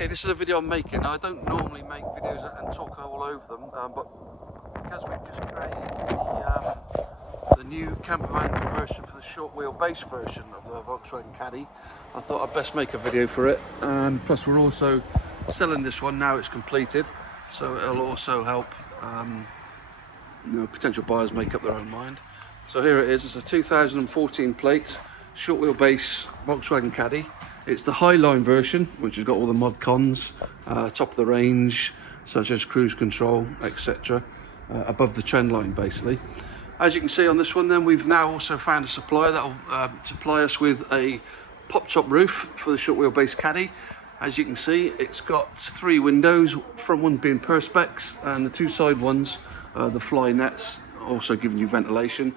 Okay, this is a video I'm making. Now, I don't normally make videos and talk all over them, but because we've just created the new campervan version for the short wheelbase version of the Volkswagen Caddy, I thought I'd best make a video for it. And plus we're also selling this one now it's completed, so it'll also help potential buyers make up their own mind. So here it is. It's a 2014 plate short wheelbase Volkswagen Caddy. It's the Highline version, which has got all the mod cons, top of the range, such as cruise control, etc. Above the trend line, basically. As you can see on this one, then we've now also found a supplier that will supply us with a pop-top roof for the short wheelbase Caddy. As you can see, it's got 3 windows, front one being perspex, and the 2 side ones, the fly nets, also giving you ventilation.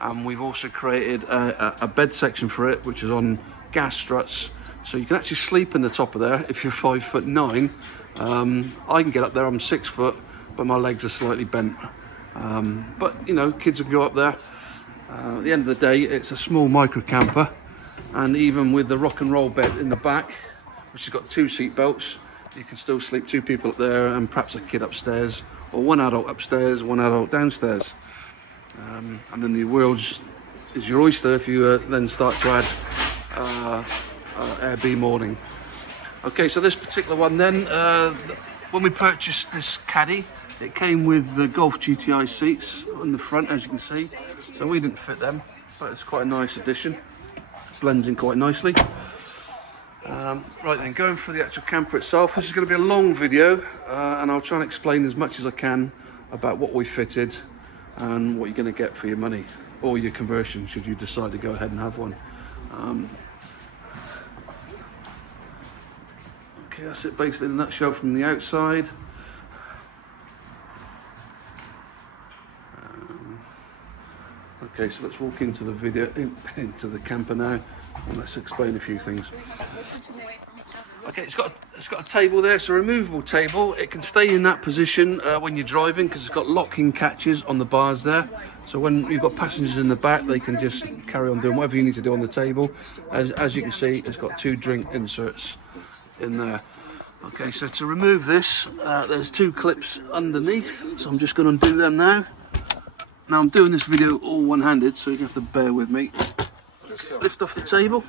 And we've also created a bed section for it, which is on gas struts, so you can actually sleep in the top of there if you're 5'9". I can get up there. I'm 6 foot, but my legs are slightly bent. But you know, kids will go up there. At the end of the day, it's a small micro camper, and even with the rock and roll bed in the back, which has got 2 seat belts, you can still sleep 2 people up there and perhaps a kid upstairs, or 1 adult upstairs, 1 adult downstairs. And then the world is your oyster if you then start to add Airbnb morning. Okay, so this particular one then, when we purchased this Caddy, it came with the Golf GTI seats on the front, as you can see, so we didn't fit them, but it's quite a nice addition, blends in quite nicely. Right then, going for the actual camper itself, this is going to be a long video, and I'll try and explain as much as I can about what we fitted and what you're going to get for your money, or your conversion should you decide to go ahead and have one. Okay, that's it basically in a nutshell from the outside. Okay, so let's walk into the video, into the camper now, and let's explain a few things. Okay, it's got a table there. It's a removable table. It can stay in that position when you're driving, because it's got locking catches on the bars there. So when you've got passengers in the back, they can just carry on doing whatever you need to do on the table. As you can see, it's got 2 drink inserts in there. Okay, so to remove this, there's 2 clips underneath. So I'm just going to undo them now. Now I'm doing this video all one-handed, so you have to bear with me. Lift off the table.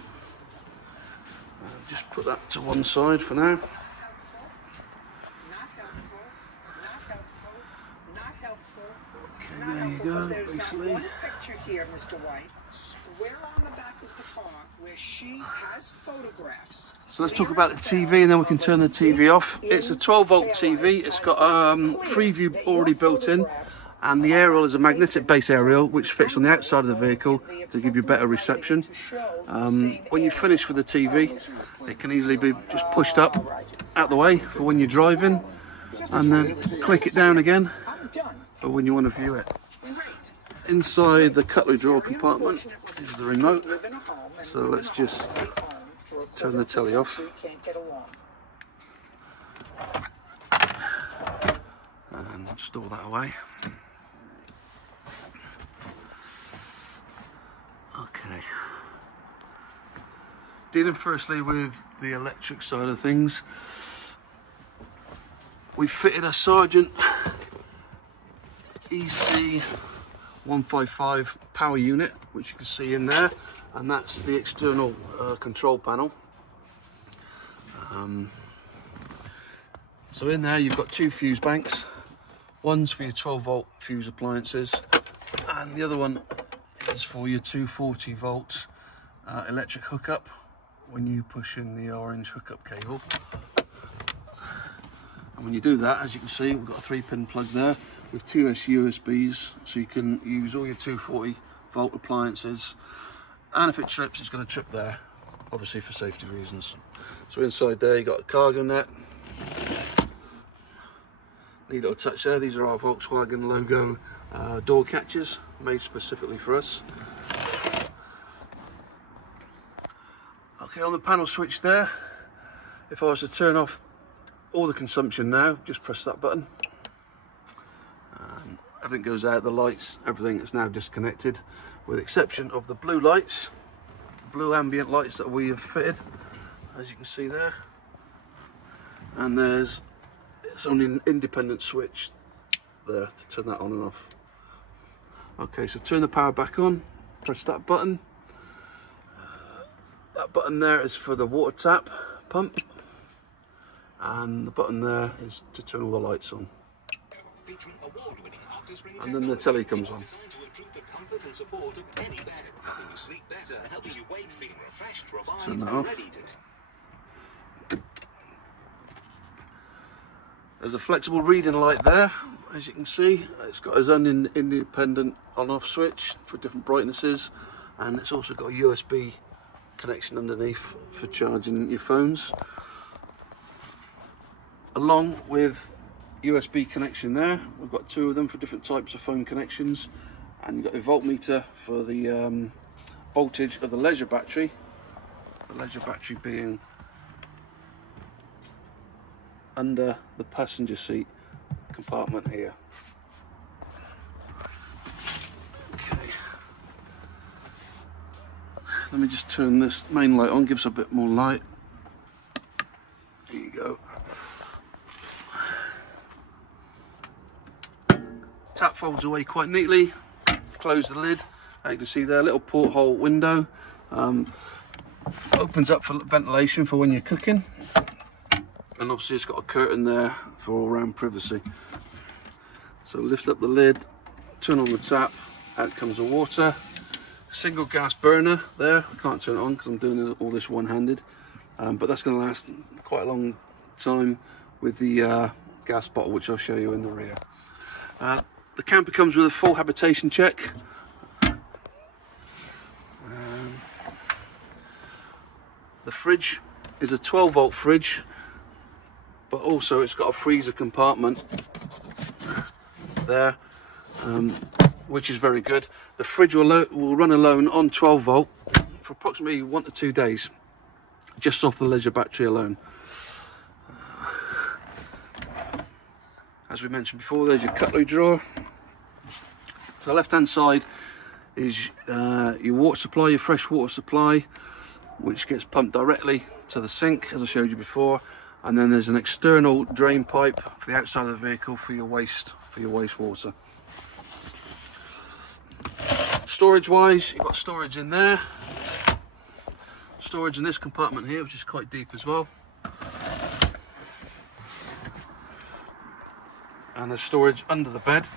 Just put that to one side for now. Okay, there you go, basically. One picture here, Mr. White, square on the back of the car, where she has photographs. So let's talk about the TV, and then we can turn the TV off. It's a 12-volt TV. It's got Freeview already built in, and the aerial is a magnetic base aerial which fits on the outside of the vehicle to give you better reception. When you finish with the TV, it can easily be just pushed up out the way for when you're driving, and then click it down again for when you want to view it. Inside the cutlery drawer compartment is the remote, so let's just turn the telly off. And store that away. Okay. Dealing firstly with the electric side of things, we fitted a Sargent EC155 power unit, which you can see in there, and that's the external control panel. So in there you've got 2 fuse banks. One's for your 12-volt fuse appliances, and the other one is for your 240-volt electric hookup when you push in the orange hookup cable. And when you do that, as you can see, we've got a 3-pin plug there with 2 USBs, so you can use all your 240-volt appliances, and if it trips, it's going to trip there, obviously for safety reasons. So inside there you got a cargo net. Neat little touch there. These are our Volkswagen logo door catches, made specifically for us. Okay, on the panel switch there, if I was to turn off all the consumption now, just press that button. Everything goes out, the lights, everything is now disconnected, with the exception of the blue lights, blue ambient lights that we have fitted, as you can see there. and it's only an independent switch there to turn that on and off. Okay, so turn the power back on, press that button. That button there is for the water tap pump, and the button there is to turn all the lights on. And then the telly comes on. Turn that off. There's a flexible reading light there, as you can see. It's got its own independent on-off switch for different brightnesses, and it's also got a USB connection underneath for charging your phones, along with USB connection there. We've got two of them for different types of phone connections, and you've got a voltmeter for the voltage of the leisure battery. The leisure battery being under the passenger seat compartment here. Okay, let me just turn this main light on, gives a bit more light. There you go. Tap folds away quite neatly. Close the lid. As you can see there, little porthole window. Opens up for ventilation for when you're cooking. And obviously it's got a curtain there for all round privacy. So lift up the lid, turn on the tap, out comes the water. Single gas burner there. I can't turn it on because I'm doing all this one-handed. But that's going to last quite a long time with the gas bottle, which I'll show you in the rear. The camper comes with a full habitation check. The fridge is a 12-volt fridge, but also it's got a freezer compartment there, which is very good. The fridge will run alone on 12 volt for approximately 1 to 2 days, just off the leisure battery alone. As we mentioned before, there's your cutlery drawer. To the left hand side is your water supply, your fresh water supply, which gets pumped directly to the sink, as I showed you before. And then there's an external drain pipe for the outside of the vehicle for your wastewater. Storage wise, you've got storage in there, storage in this compartment here, which is quite deep as well, and there's storage under the bed.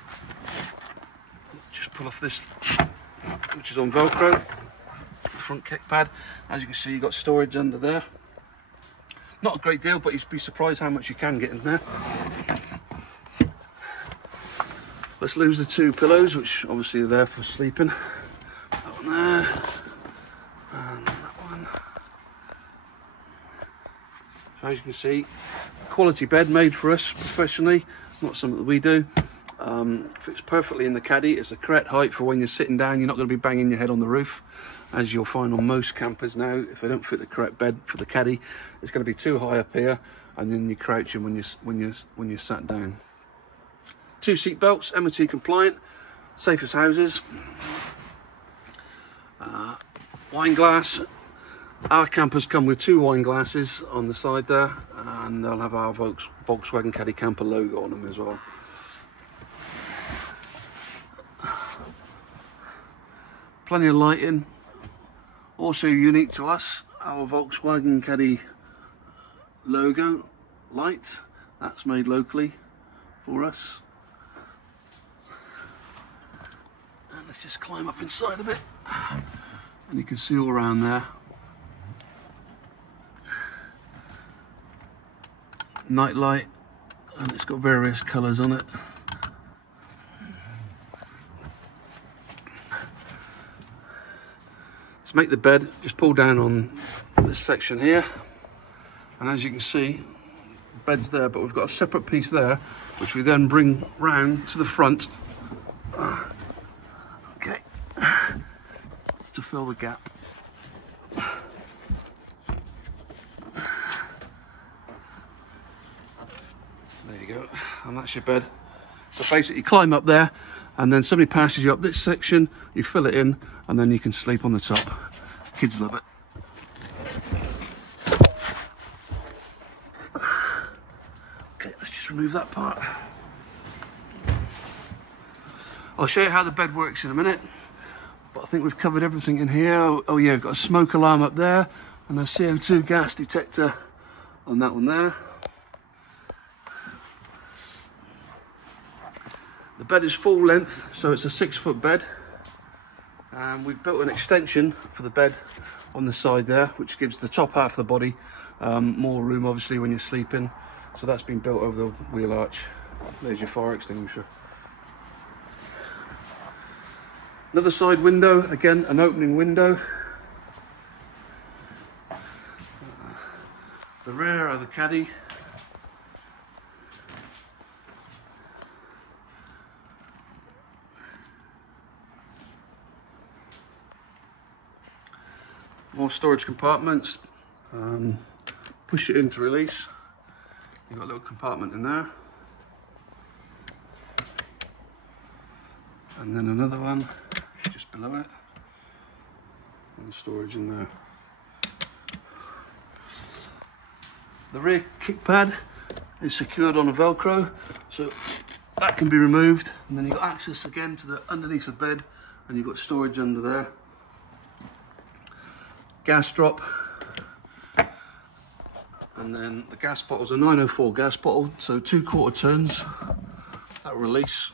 Just pull off this, which is on Velcro, the front kick pad. As you can see, you've got storage under there. Not a great deal, but you'd be surprised how much you can get in there. Let's lose the 2 pillows, which obviously are there for sleeping. That one there, and that one. So as you can see, quality bed made for us professionally, not something that we do. Fits perfectly in the Caddy. It's the correct height for when you're sitting down. You're not going to be banging your head on the roof, as you'll find on most campers now. If they don't fit the correct bed for the Caddy, it's going to be too high up here, and then you're crouching when you're sat down. 2 seat belts, MOT compliant, safe as houses. Wine glass. Our campers come with 2 wine glasses on the side there, and they'll have our Volkswagen Caddy camper logo on them as well. Plenty of lighting. Also unique to us, our Volkswagen Caddy logo light. That's made locally for us. And let's just climb up inside a bit, and you can see all around there. Night light, and it's got various colours on it. To make the bed, just pull down on this section here, and as you can see, the bed's there, but we've got a separate piece there, which we then bring round to the front, okay, to fill the gap. There you go, and that's your bed. So basically you climb up there, and then somebody passes you up this section, you fill it in, and then you can sleep on the top. Kids love it. remove that part. I'll show you how the bed works in a minute, but I think we've covered everything in here. Oh yeah, we've got a smoke alarm up there and a CO2 gas detector on that one there. The bed is full length, so it's a 6-foot bed. And we've built an extension for the bed on the side there, which gives the top half of the body more room, obviously, when you're sleeping. So that's been built over the wheel arch. There's your fire extinguisher. Another side window, again, an opening window. The rear of the caddy. More storage compartments. Push it in to release. You've got a little compartment in there. And then another one just below it. And storage in there. The rear kick pad is secured on a Velcro, so that can be removed. And then you've got access again to the underneath the bed, and you've got storage under there. Gas drop, and then the gas bottle's a 904 gas bottle, so 2/4 turns. That'll release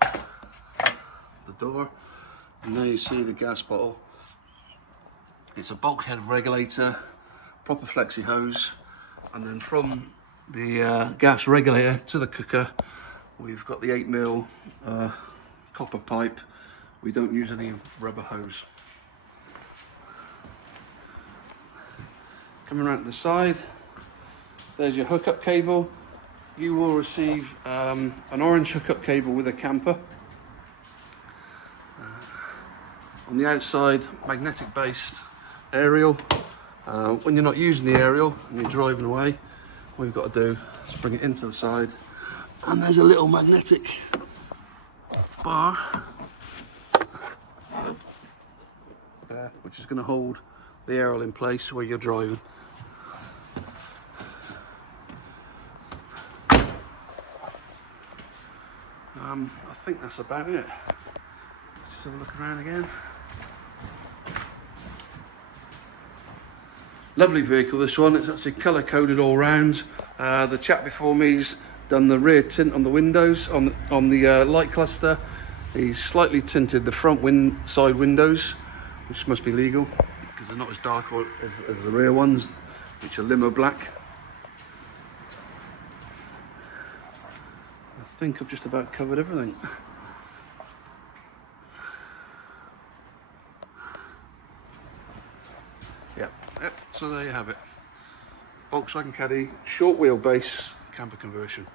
the door, and there you see the gas bottle. It's a bulkhead regulator, proper flexi hose, and then from the gas regulator to the cooker, we've got the 8mm copper pipe. We don't use any rubber hose. Coming around to the side, there's your hookup cable. You will receive an orange hookup cable with a camper. On the outside, magnetic based aerial. When you're not using the aerial and you're driving away, all you've got to do is bring it into the side, and there's a little magnetic bar there, which is going to hold the aerial in place where you're driving. I think that's about it. Let's just have a look around again. Lovely vehicle, this one. It's actually colour coded all round. The chap before me's done the rear tint on the windows, on the light cluster. He's slightly tinted the front side windows, which must be legal because they're not as dark as the rear ones, which are limo black. I think I've just about covered everything. Yep, so there you have it. Volkswagen Caddy, short wheelbase camper conversion.